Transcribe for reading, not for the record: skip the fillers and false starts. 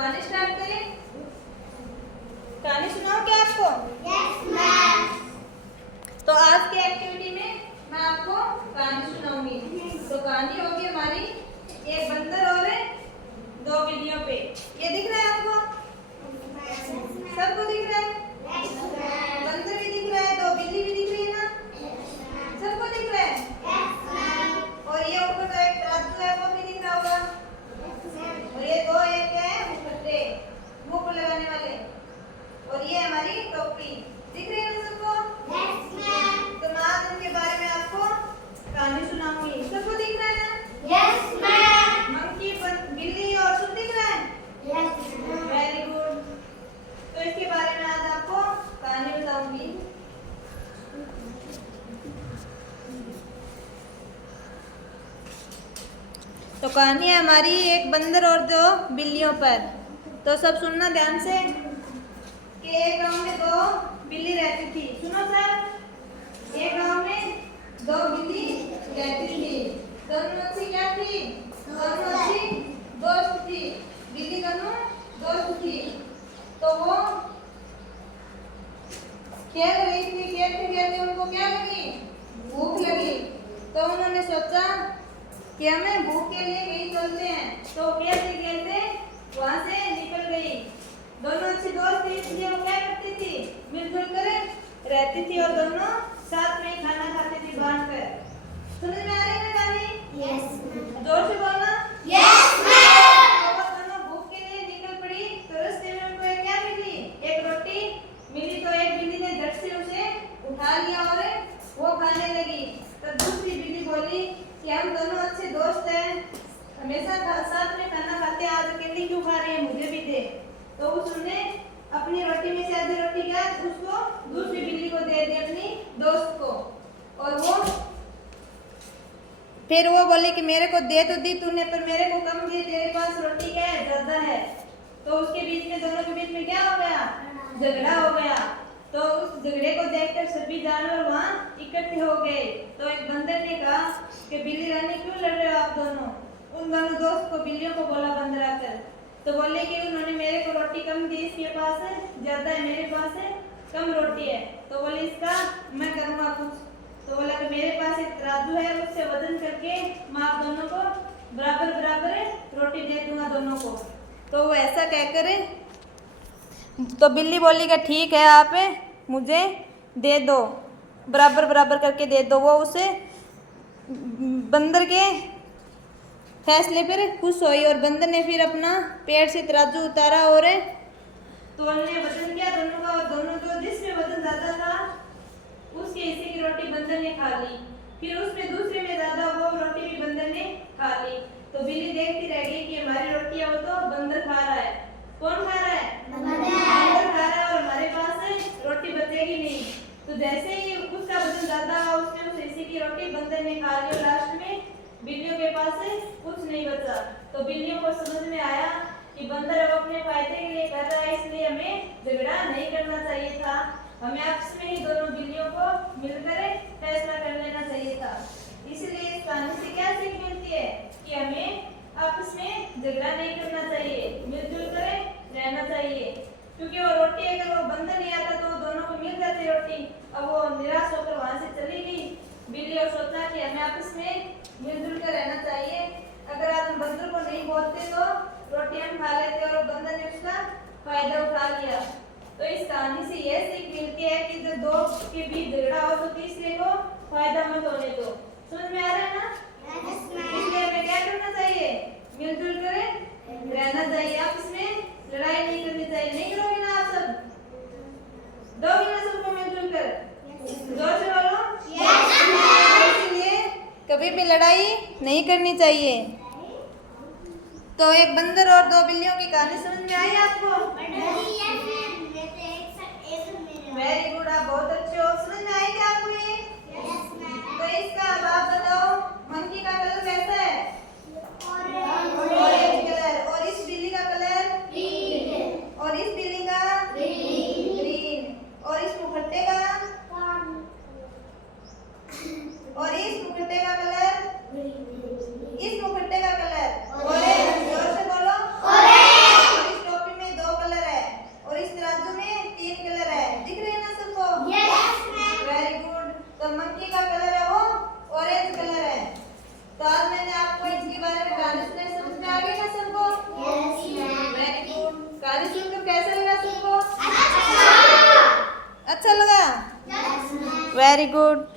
कहानी स्टार्ट करें। कहानी सुनाओ क्या आपको? Yes ma'am. तो आज की एक्टिविटी में मैं आपको कहानी सुनाऊंगी। तो कहानी होगी हमारी एक बंदर और दो बिल्लियों पे। ये दिख रहा है आपको? सबको दिख रहा है? बंदर भी दिख रहा है, दो बिल्ली भी दिख रही है ना? सबको दिख रहा है? और ये ऊपर का एक तराजू है वो भी दिख रहा होगा। और ये दो ये क्या है? मुखट्टे, मुंह को लगाने वाले। और ये हमारी टोपी दिख रही है ना सबको? तो मैं आज उनके बारे में आपको कहानी सुनाऊंगी। सबको दिख रहा है ना? Yes ma'am. मंकी, बिल्ली और सब दिख रहा है? Yes ma'am. Very good. तो इसके बारे में आज आपको कहानी बताऊंगी। तो कहानी है हमारी एक बंदर और दो बिल्लियों पर। तो सब सुनना ध्यान से कि एक गांव में दो बिल्ली रहती थी। सुनो सर, एक गांव में दो बिल्ली रहती थी। दोनों अच्छी क्या थी? दोनों अच्छी दोस्त थी। बिल्ली दोनों दोस्त थी। तो वो खेल रही थी, खेलते खेलते उनको क्या लगी? भूख लगी। तो उन्होंने सोचा कि हमें भूख के लिए कहीं चलते हैं। तो खेलते खेलते वहां से निकल गई। दोनों अच्छी दोस्त थी इसलिए वो क्या करती थी? मिलजुल कर रहती थी और दोनों साथ में खाना खाती थी बांट कर। समझ में आ रही है कहानी? यस। जोर से बोलना। Yes ma'am. तो वो दोनों भूख के लिए निकल पड़ी। तो रास्ते में उनको क्या मिली? एक रोटी मिली। तो एक बिल्ली ने झट से उसे उठा लिया और वो खाने लगी। तो दूसरी बिल्ली बोली कि हम दोनों अच्छे दोस्त हैं, हमेशा साथ में खाना खाते, आज अकेली क्यों खा रही है? मुझे भी दे। तो उसने अपनी रोटी में से आधी रोटी क्या उसको दूसरी बिल्ली को दे दी, अपनी दोस्त को। और वो फिर वो बोले कि मेरे को दे तो दी तूने, पर मेरे को कम दी, तेरे पास रोटी क्या है? ज्यादा है। तो उसके बीच में दोनों के बीच में क्या हो गया? झगड़ा हो गया। तो उस झगड़े को देखकर सभी जानवर वहां इकट्ठे हो गए। तो एक बंदर ने कहा कि बिल्ली रानी क्यों लड़ रहे हो आप दोनों? उन दोनों दोस्त को, बिल्लियों को बोला बंदर आकर। तो बोले कि उन्होंने मेरे को रोटी कम दी, इसके पास है ज्यादा है, मेरे पास है कम रोटी है। तो बोले इसका मैं करूँगा कुछ। तो बोला कि मेरे पास एक तराजू है, उससे वजन करके मैं आप दोनों को बराबर बराबर रोटी दे दूंगा दोनों को। तो वो ऐसा कहकर तो बिल्ली बोली कि ठीक है, आप मुझे दे दो, बराबर बराबर करके दे दो। वो उसे बंदर के फैसले पर खुश हुई और बंदर ने फिर अपना पेड़ से तराजू उतारा और तोलने वजन किया दोनों का। और दोनों जो जिसमें वजन ज्यादा था उसके हिस्से की रोटी बंदर ने खा ली। फिर उसमें दूसरे में ज्यादा वो रोटी भी बंदर ने खा ली। तो बिल्ली देखती रह गई कि हमारी रोटी है वो तो बंदर खा रहा है। कौन खा रहा है? बंदर खा रहा है और हमारे पास रोटी बचेगी नहीं। तो जैसे ही उसका वजन ज्यादा हुआ उसने उस हिस्से की रोटी बंदर ने खा ली और लास्ट में बिल्लियों के पास कुछ नहीं बचा। तो बिल्लियों को समझ में आया कि बंदर अब अपने फायदे के लिए कर रहा है, इसलिए हमें झगड़ा नहीं करना चाहिए था। हमें आपस में ही दोनों बिल्लियों को मिलकर फैसला कर लेना चाहिए था। इसलिए इस कहानी से क्या सीख मिलती है? कि हमें आपस में झगड़ा नहीं करना चाहिए, मिलजुल कर रहना चाहिए। क्योंकि वो रोटी अगर वो बंदर नहीं आता तो दोनों को मिल जाती रोटी। अब वो निराश होकर वहां से चली गई बिल्ली और सोचा कि हमें आपस में मिलजुल कर रहना चाहिए। अगर आज हम बंदर को नहीं बोलते तो रोटी हम खा लेते और बंदर ने उसका फायदा उठा लिया। तो इस कहानी से यह सीख मिलती है कि जब दो के बीच झगड़ा हो तो तीसरे को फायदा मत होने दो। समझ में आ रहा है ना? इसलिए हमें क्या करना चाहिए? मिलजुल कर रहना चाहिए, आपस में लड़ाई नहीं करनी चाहिए। नहीं करोगे ना आप सब? दोगे ना सबको मिलजुल कर? जोर से बोलो। इसलिए कभी भी लड़ाई नहीं करनी चाहिए। तो एक बंदर और दो बिल्लियों की कहानी समझ में आई आपको? वेरी गुड, आप बहुत अच्छे हो। समझ में आई क्या आपको ये? तो इसका अब आप बताओ, मंकी का कलर कैसा है? Orange colour. और इस बिल्ली का कलर? ग्रीन। और इस बिल्ली का? ग्रीन। और इस मुखट्टे का? और इस मुखट्टे का कलर? इस मुखट्टे का कलर? ऑरेंज। जोर से बोलो। ऑरेंज। और इस वेरी गुड।